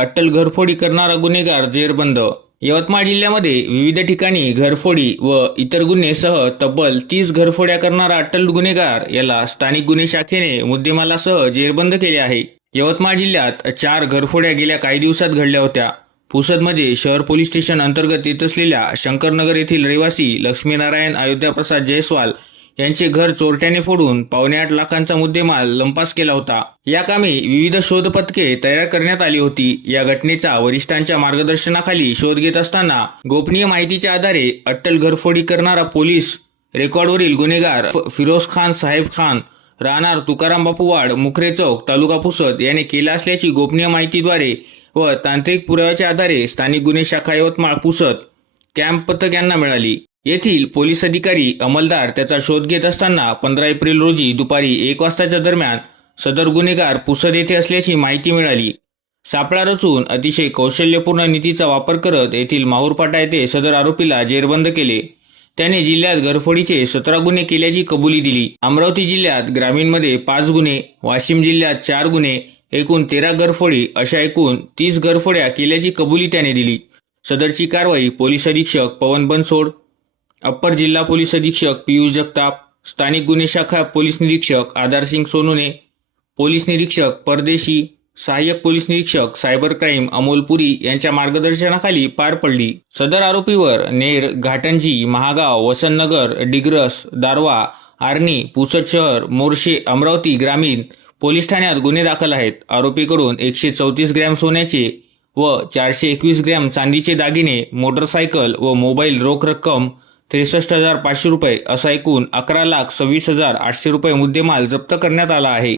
अट्टल घरफोडी करणारा गुन्हेगार जेरबंद. यवतमाळ जिल्ह्यामध्ये विविध ठिकाणी घरफोडी व इतर गुन्हेसह तब्बल तीस घरफोड्या करणारा अट्टल गुन्हेगार याला स्थानिक गुन्हे शाखेने मुद्देमालासह जेरबंद केले आहे. यवतमाळ जिल्ह्यात चार घरफोड्या गेल्या काही दिवसात घडल्या होत्या. पुसदमध्ये शहर पोलीस स्टेशन अंतर्गत येत असलेल्या शंकरनगर येथील रहिवासी लक्ष्मीनारायण अयोध्याप्रसाद जयस्वाल यांचे घर चोरट्याने फोडून पावणे आठ लाखांचा मुद्देमाल लंपास केला होता. या कामी विविध शोध पथके तयार करण्यात आली होती. या घटनेचा वरिष्ठांच्या मार्गदर्शनाखाली शोध घेत असताना गोपनीय माहितीच्या आधारे अट्टल घरफोडी करणारा पोलीस रेकॉर्डवरील गुन्हेगार फिरोज खान साहेब खान राहणार तुकाराम बापूवाड मुखरे चौक तालुका पुसद याने केला असल्याची गोपनीय माहितीद्वारे व तांत्रिक पुराव्याच्या आधारे स्थानिक गुन्हे शाखा यवतमाळ पुसद कॅम्प पथक यांना मिळाली. येथील पोलीस अधिकारी अंमलदार त्याचा शोध घेत असताना पंधरा एप्रिल रोजी दुपारी एक वाजताच्या दरम्यान सदर गुन्हेगार पुसद येथे असल्याची माहिती मिळाली. सापळा रचून अतिशय कौशल्यपूर्ण नीतीचा वापर करत येथील माहूरपाटा येथे सदर आरोपीला जेरबंद केले. त्याने जिल्ह्यात घरफोडीचे सतरा गुन्हे केल्याची कबुली दिली. अमरावती जिल्ह्यात ग्रामीणमध्ये पाच गुन्हे वाशिम जिल्ह्यात चार गुन्हे एकूण तेरा घरफोडी अशा एकूण तीस घरफोड्या केल्याची कबुली त्याने दिली. सदरची कारवाई पोलीस अधीक्षक पवन बनसोड अप्पर जिल्हा पोलीस अधीक्षक पियुष जगताप स्थानिक गुन्हे शाखा पोलीस निरीक्षक आधारसिंग सोनुने पोलीस निरीक्षक परदेशी सहाय्यक पोलीस निरीक्षक सायबर क्राईम अमोल पुरी यांच्या मार्गदर्शनाखाली पार पडली. सदर आरोपीवर नेर घाटंजी महागाव वसंतनगर डिग्रस दारवा आर्णी पुसद शहर मोर्शे अमरावती ग्रामीण पोलीस ठाण्यात गुन्हे दाखल आहेत. आरोपीकडून एकशे चौतीस ग्रॅम सोन्याचे व चारशे एकवीस ग्रॅम चांदीचे दागिने मोटरसायकल व मोबाईल रोख रक्कम त्रेसष्ट हजार पाचशे रुपये असा एकूण अकरा लाख सव्वीस हजार आठशे रुपये मुद्देमाल जप्त करण्यात आला आहे.